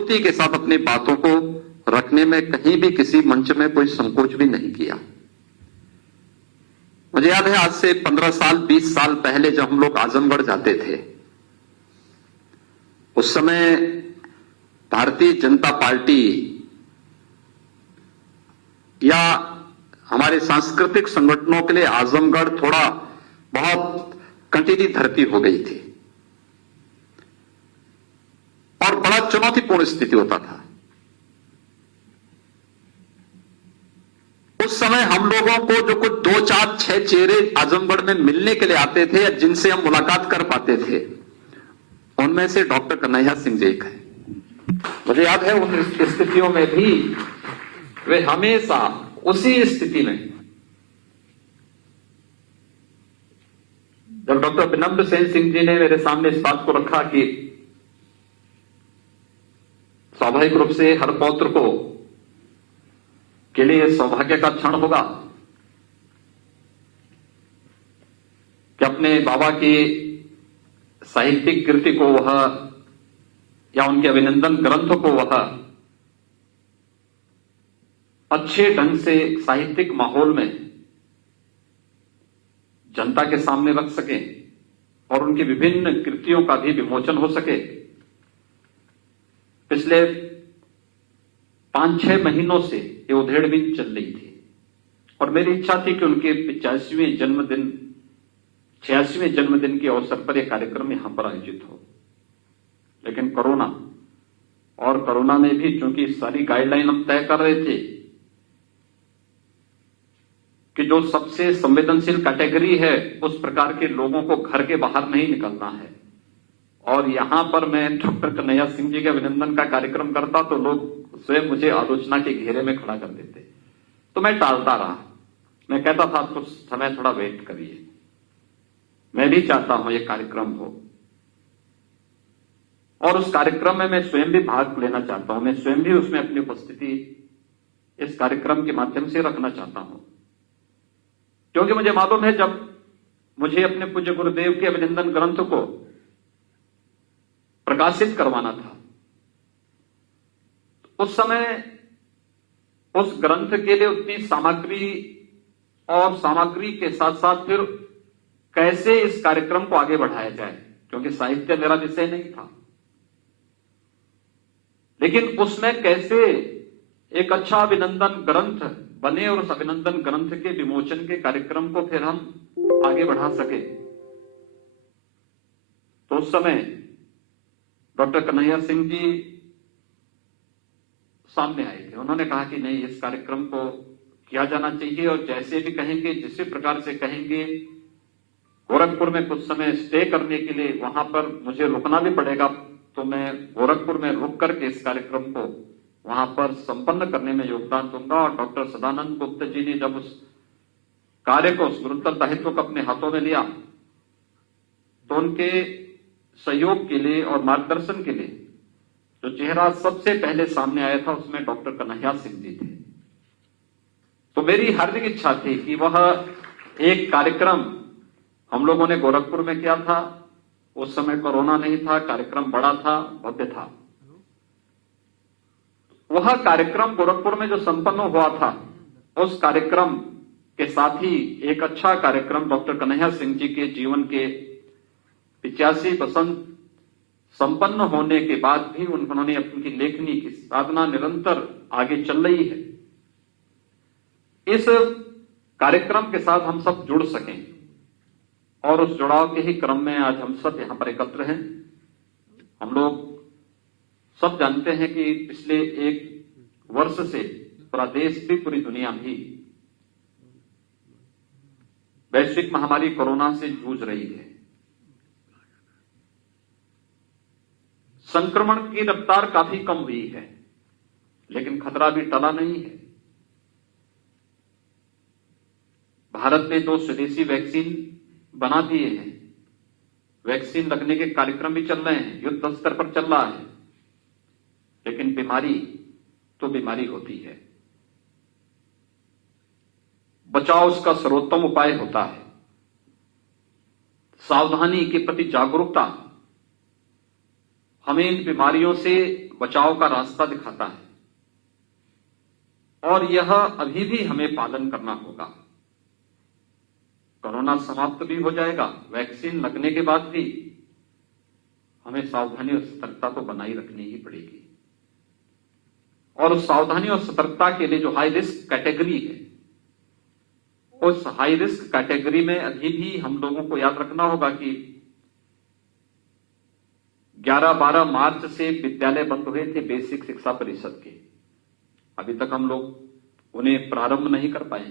मजबूती के साथ अपनी बातों को रखने में कहीं भी किसी मंच में कोई संकोच भी नहीं किया। मुझे याद है आज से 15 साल 20 साल पहले जब हम लोग आजमगढ़ जाते थे, उस समय भारतीय जनता पार्टी या हमारे सांस्कृतिक संगठनों के लिए आजमगढ़ थोड़ा बहुत कंटीली धरती हो गई थी और बड़ा चुनौतीपूर्ण स्थिति होता था। उस समय हम लोगों को जो कुछ 2 4 6 चेहरे आजमगढ़ में मिलने के लिए आते थे या जिनसे हम मुलाकात कर पाते थे, उनमें से डॉक्टर कन्हैया सिंह जी एक है। मुझे याद है उन स्थितियों में भी वे हमेशा उसी स्थिति में, जब डॉक्टर विनम्र सेन सिंह जी ने मेरे सामने इस बात को रखा कि स्वाभाविक रूप से हर पौत्र को के लिए सौभाग्य का क्षण होगा कि अपने बाबा की साहित्यिक कृति को वह या उनके अभिनंदन ग्रंथ को वह अच्छे ढंग से साहित्यिक माहौल में जनता के सामने रख सके और उनकी विभिन्न कृतियों का भी विमोचन हो सके। पिछले 5-6 महीनों से ये उधेड़बीन चल रही थी और मेरी इच्छा थी कि उनके 85वें जन्मदिन 86वें जन्मदिन के अवसर पर यह कार्यक्रम यहां पर आयोजित हो, लेकिन कोरोना में भी चूंकि सारी गाइडलाइन हम तय कर रहे थे कि जो सबसे संवेदनशील कैटेगरी है उस प्रकार के लोगों को घर के बाहर नहीं निकलना है, और यहां पर मैं डॉक्टर कन्हैया सिंह जी के अभिनंदन का कार्यक्रम करता तो लोग स्वयं मुझे आलोचना के घेरे में खड़ा कर देते, तो मैं टालता रहा। मैं कहता था कुछ समय थोड़ा वेट करिए, मैं भी चाहता हूं ये कार्यक्रम हो और उस कार्यक्रम में मैं स्वयं भी भाग लेना चाहता हूं, मैं स्वयं भी उसमें अपनी उपस्थिति इस कार्यक्रम के माध्यम से रखना चाहता हूं, क्योंकि मुझे मालूम है जब मुझे अपने पूज्य गुरुदेव के अभिनंदन ग्रंथ को प्रकाशित करवाना था, उस समय उस ग्रंथ के लिए उतनी सामग्री और सामग्री के साथ साथ फिर कैसे इस कार्यक्रम को आगे बढ़ाया जाए, क्योंकि साहित्य मेरा विषय नहीं था, लेकिन उसमें कैसे एक अच्छा अभिनंदन ग्रंथ बने और उस अभिनंदन ग्रंथ के विमोचन के कार्यक्रम को फिर हम आगे बढ़ा सके। तो उस समय डॉक्टर कन्हैया सिंह जी सामने आए थे। उन्होंने कहा कि नहीं, इस कार्यक्रम को किया जाना चाहिए और जैसे भी कहेंगे, जिस प्रकार से कहेंगे, गोरखपुर में कुछ समय स्टे करने के लिए वहां पर मुझे रुकना भी पड़ेगा, तो मैं गोरखपुर में रुक करके इस कार्यक्रम को वहां पर संपन्न करने में योगदान दूंगा। और डॉक्टर सदानंद गुप्ता जी ने जब उस कार्य को, उस गुरुतर दायित्व को अपने हाथों में लिया, तो उनके सहयोग के लिए और मार्गदर्शन के लिए जो चेहरा सबसे पहले सामने आया था उसमें डॉक्टर कन्हैया सिंह जी थे। तो मेरी हार्दिक इच्छा थी कि वह एक कार्यक्रम हम लोगों ने गोरखपुर में किया था, उस समय कोरोना नहीं था, कार्यक्रम बड़ा था, भव्य था। वह कार्यक्रम गोरखपुर में जो संपन्न हुआ था, उस कार्यक्रम के साथ ही एक अच्छा कार्यक्रम डॉक्टर कन्हैया सिंह जी के जीवन के 85 वसंत संपन्न होने के बाद भी उन्होंने अपनी लेखनी की साधना निरंतर आगे चल रही है। इस कार्यक्रम के साथ हम सब जुड़ सकें और उस जुड़ाव के ही क्रम में आज हम सब यहां पर एकत्र हैं। हम लोग सब जानते हैं कि पिछले 1 वर्ष से पूरा देश भी, पूरी दुनिया भी वैश्विक महामारी कोरोना से जूझ रही है। संक्रमण की रफ्तार काफी कम हुई है, लेकिन खतरा भी टला नहीं है। भारत ने 2 स्वदेशी वैक्सीन बना दिए हैं, वैक्सीन लगने के कार्यक्रम भी चल रहे हैं, युद्ध स्तर पर चल रहा है, लेकिन बीमारी तो बीमारी होती है। बचाव उसका सर्वोत्तम उपाय होता है। सावधानी के प्रति जागरूकता हमें इन बीमारियों से बचाव का रास्ता दिखाता है और यह अभी भी हमें पालन करना होगा। कोरोना समाप्त भी हो जाएगा, वैक्सीन लगने के बाद भी हमें सावधानी और सतर्कता तो बनाई रखनी ही पड़ेगी। और उस सावधानी और सतर्कता के लिए जो हाई रिस्क कैटेगरी है, उस हाई रिस्क कैटेगरी में अभी भी हम लोगों को याद रखना होगा कि 11-12 मार्च से विद्यालय बंद हुए थे बेसिक शिक्षा परिषद के। अभी तक हम लोग उन्हें प्रारंभ नहीं कर पाए।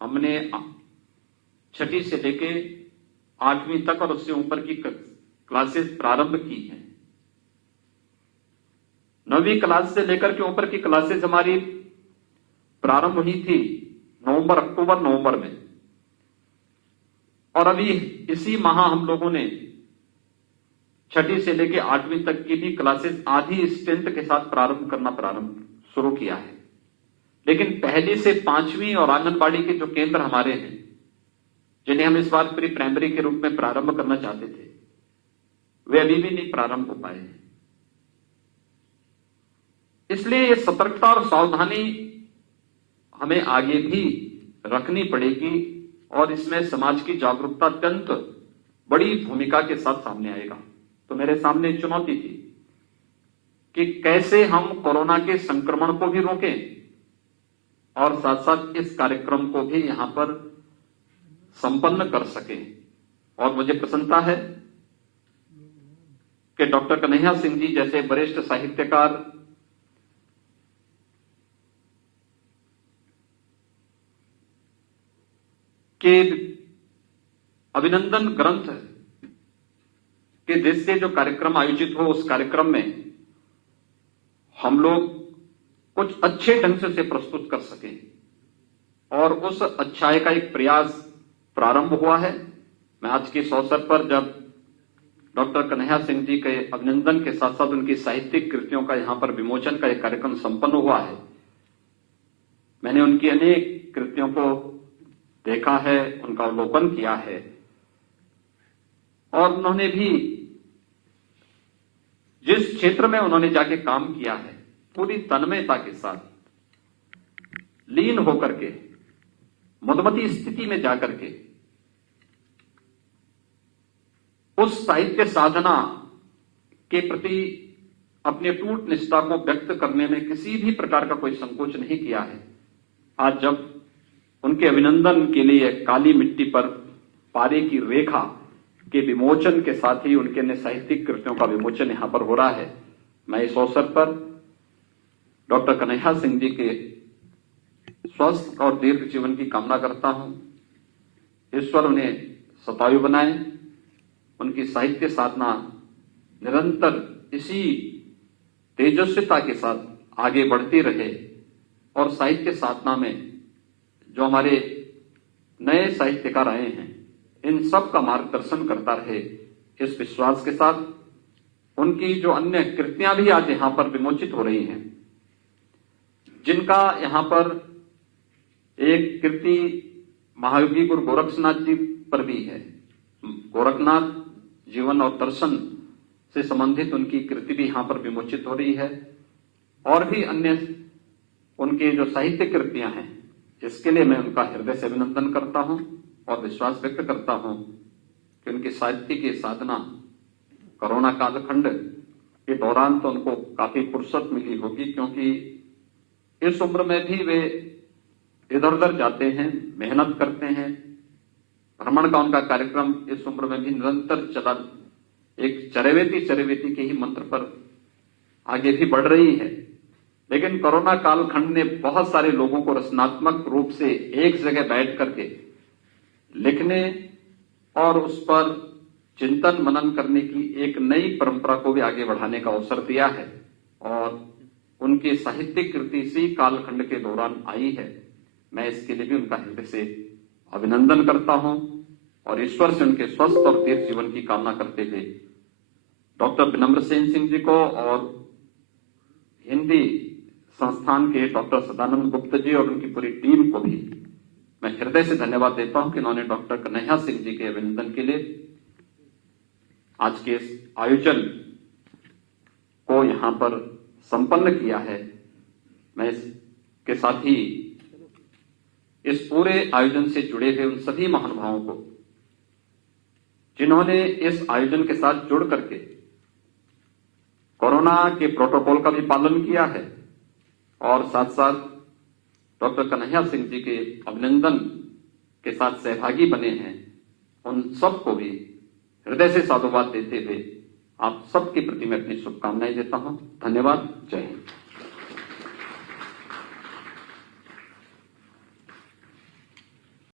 हमने 6ठी से लेके 8वीं तक और उससे ऊपर की क्लासेस प्रारंभ की हैं। 9वीं क्लास से लेकर के ऊपर की क्लासेस हमारी प्रारंभ हुई थी अक्टूबर नवंबर में, और अभी इसी माह हम लोगों ने 6ठी से लेके 8वीं तक की भी क्लासेस आधी स्ट्रेंथ के साथ प्रारंभ शुरू किया है। लेकिन पहली से 5वीं और आंगनबाड़ी के जो केंद्र हमारे हैं, जिन्हें हम इस बार प्री प्राइमरी के रूप में प्रारंभ करना चाहते थे, वे अभी भी नहीं प्रारंभ हो पाए हैं। इसलिए ये सतर्कता और सावधानी हमें आगे भी रखनी पड़ेगी और इसमें समाज की जागरूकता अत्यंत बड़ी भूमिका के साथ सामने आएगा। तो मेरे सामने चुनौती थी कि कैसे हम कोरोना के संक्रमण को भी रोकें और साथ साथ इस कार्यक्रम को भी यहां पर संपन्न कर सकें। और मुझे प्रसन्नता है कि डॉक्टर कन्हैया सिंह जी जैसे वरिष्ठ साहित्यकार के अभिनंदन ग्रंथ के देश से जो कार्यक्रम आयोजित हो, उस कार्यक्रम में हम लोग कुछ अच्छे ढंग से प्रस्तुत कर सकें और उस अच्छाई का एक प्रयास प्रारंभ हुआ है। मैं आज के इस अवसर पर जब डॉक्टर कन्हैया सिंह जी के अभिनंदन के साथ साथ उनकी साहित्यिक कृतियों का यहां पर विमोचन का एक कार्यक्रम संपन्न हुआ है, मैंने उनकी अनेक कृतियों को देखा है, उनका अवलोकन किया है और उन्होंने भी जिस क्षेत्र में उन्होंने जाके काम किया है पूरी तन्मयता के साथ लीन होकर के मधुमती स्थिति में जाकर के उस साहित्य साधना के प्रति अपनी टूट निष्ठा को व्यक्त करने में किसी भी प्रकार का कोई संकोच नहीं किया है। आज जब उनके अभिनंदन के लिए काली मिट्टी पर पारे की रेखा के विमोचन के साथ ही उनके अन्य साहित्यिक कृतियों का विमोचन यहां पर हो रहा है, मैं इस अवसर पर डॉक्टर कन्हैया सिंह जी के स्वस्थ और दीर्घ जीवन की कामना करता हूं। ईश्वर उन्हें शतायु बनाए, उनकी साहित्य साधना निरंतर इसी तेजस्विता के साथ आगे बढ़ती रहे और साहित्य साधना में जो हमारे नए साहित्यकार आए हैं इन सब का मार्गदर्शन करता रहे, इस विश्वास के साथ उनकी जो अन्य कृतियां भी आज यहां पर विमोचित हो रही हैं, जिनका यहां पर एक कृति महायोगी गुरु गोरक्षनाथ जी पर भी है। गोरखनाथ जीवन और दर्शन से संबंधित उनकी कृति भी यहां पर विमोचित हो रही है और भी अन्य उनके जो साहित्य कृतियां हैं, इसके लिए मैं उनका हृदय से अभिनंदन करता हूं और विश्वास व्यक्त करता हूं कि उनकी साहित्य की साधना कोरोना कालखंड के दौरान तो उनको काफी फुर्सत मिली होगी, क्योंकि इस उम्र में भी वे इधर उधर जाते हैं, मेहनत करते हैं। भ्रमण का उनका कार्यक्रम इस उम्र में भी निरंतर चला, एक चरेवेती के ही मंत्र पर आगे भी बढ़ रही है। लेकिन कोरोना कालखंड ने बहुत सारे लोगों को रचनात्मक रूप से एक जगह बैठ करके लिखने और उस पर चिंतन मनन करने की एक नई परंपरा को भी आगे बढ़ाने का अवसर दिया है और उनकी साहित्यिक कृति इसी कालखंड के दौरान आई है। मैं इसके लिए भी उनका हृदय से अभिनंदन करता हूं और ईश्वर से उनके स्वस्थ और दीर्घ जीवन की कामना करते हुए डॉक्टर विनम्र सेन सिंह जी को और हिंदी संस्थान के डॉक्टर सदानंद गुप्त जी और उनकी पूरी टीम को भी मैं हृदय से धन्यवाद देता हूं कि उन्होंने डॉक्टर कन्हैया सिंह जी के अभिनंदन के लिए आज के इस आयोजन को यहां पर संपन्न किया है। मैं इसके साथ ही इस पूरे आयोजन से जुड़े हुए उन सभी महानुभावों को, जिन्होंने इस आयोजन के साथ जुड़ करके कोरोना के प्रोटोकॉल का भी पालन किया है और साथ साथ डॉक्टर कन्हैया सिंह जी के अभिनंदन के साथ सहभागी बने हैं, उन सबको भी हृदय से साधुवाद देते हुए आप सबके प्रति मैं अपनी शुभकामनाएं देता हूं। धन्यवाद। जय हिंद।